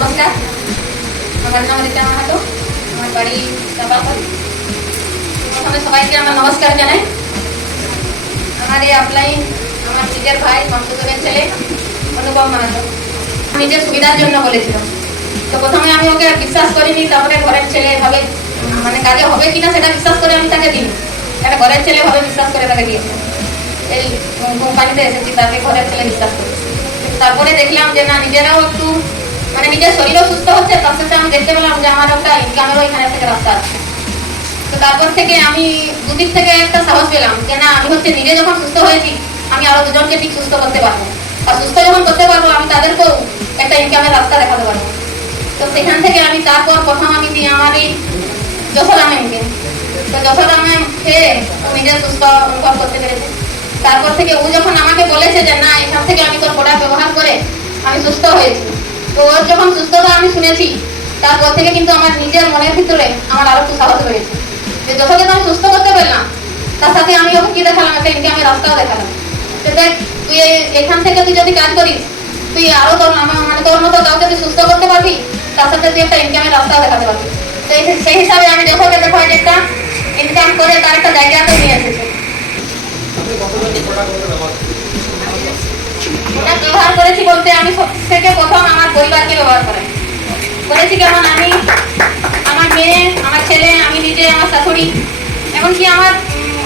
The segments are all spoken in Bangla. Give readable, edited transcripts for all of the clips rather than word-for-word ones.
নমস্কার, আমার নাম রীতা মাহাতো, আমার বাড়ি চাপাকল। প্রথমে সবাইকে আমার নমস্কার জানাই। আমার এই অফলাইন আমার নিজের ভাই মামসুরের ছেলে অনুপম মাহাতো নিজের সুবিধার জন্য বলেছিল। তো প্রথমে আমি ওকে বিশ্বাস করিনি, তারপরে ঘরের ছেলে ভাবে মানে কাজে হবে কিনা সেটা বিশ্বাস করে আমি তাকে দিই। একটা ঘরের ছেলে ভাবে বিশ্বাস করে তাকে দিয়েছে। এই কোম্পানিতে এসেছি তাকে ঘরের ছেলে বিশ্বাস করি। তারপরে দেখলাম যে না, নিজেরাও একটু মানে নিজের শরীরও সুস্থ হচ্ছে, তার সাথে আমি দেখতে পেলাম যে আমার একটা ইনকামেরও এখানে থেকে রাস্তা আছে। তো তারপর থেকে আমি দুদিক থেকে একটা সাহস পেলাম যে না, আমি হচ্ছে নিজে যখন সুস্থ হয়েছি আমি আরো দুজনকে ঠিক সুস্থ করতে পারবো, আর সুস্থ যখন করতে পারবো আমি তাদেরকেও একটা ইনকামের রাস্তা দেখাতে পারবো। তো সেখান থেকে আমি তারপর প্রথম আমি দিই আমার এই যশোদা ম্যামকে। তো যশোদা ম্যাম খেয়ে নিজে সুস্থ অনুভব করতে পেরেছে। তারপর থেকে ও যখন আমাকে বলেছে যে না, এখান থেকে আমি তোর প্রোডাক্ট ব্যবহার করে আমি সুস্থ হয়েছি, তো ওর যখন সুস্থতা আমি শুনেছি তারপর থেকে কিন্তু আমার নিজের মনের ভিতরে আমার আরো একটু সাহস হয়েছে যে যশোকে তো আমি সুস্থ করতে পারলাম, তার সাথে আমি ওকে কি দেখালাম, একটা ইনকামের রাস্তাও দেখালাম। তো দেখ, তুই এখান থেকে তুই যদি কাজ করিস, তুই আরো তোর মানে তোর মতো কাউকে তুই সুস্থ করতে পারবি, তার সাথে তুই একটা ইনকামের রাস্তাও দেখাতে পারবি। তো সেই হিসাবে আমি যশোকে দেখা যে একটা ইনকাম করে তার একটা জায়গাতে নিয়ে এসেছে। ব্যবহার করেছি বলতে আমি সব থেকে প্রথম আমার পরিবারকে ব্যবহার করেছি। কেমন আমি, আমার মেয়ে, আমার ছেলে, আমি নিজে, আমার শাশুড়ি, এমনকি আমার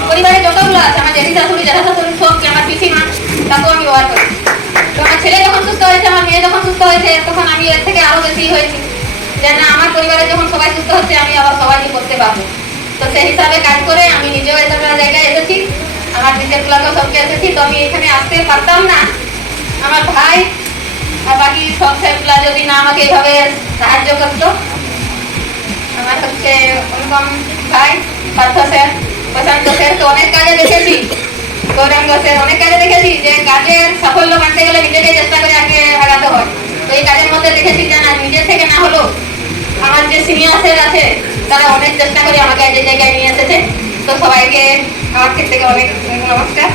পরিবারে যতগুলো আছে, আমার জেঠি শাশুড়ি, জ্যাঠা শাশুড়ি, সবকে, আমার পিসিমা, তাকেও আমি ব্যবহার করি। তো আমার ছেলে যখন সুস্থ হয়েছে, আমার মেয়ে যখন সুস্থ হয়েছে, তখন আমি এর থেকে আরো বেশি হয়েছি যে না, আমার পরিবারে যখন সবাই সুস্থ হচ্ছে আমি আবার সবাইকে করতে পারবো। তো সেই হিসাবে কাজ করে আমি নিজেও একটা জায়গায় এসেছি, আমার নিজের গুলাকেও সবকে এসেছি। তো আমি এখানে আসতে পারতাম না, আমার ভাই আর বাকি সব স্যারগুলা যদি না আমাকে এইভাবে সাহায্য করতো। আমার হচ্ছে অনুপম ভাই, পার্থ স্যার, প্রশান্ত স্যারকে অনেক কাজে দেখেছি, গৌরাঙ্গ স্যার অনেক কাজে দেখেছি যে কাজের সাফল্য মানতে গেলে নিজেকে চেষ্টা করে আগে আগাতে হয়। তো এই কাজের মধ্যে দেখেছি যে না, নিজের থেকে না হলেও আমার যে সিনিয়র স্যার আছে তারা অনেক চেষ্টা করে আমাকে এই জায়গায় নিয়ে এসেছে। তো সবাইকে আমার থেকে অনেক নমস্কার।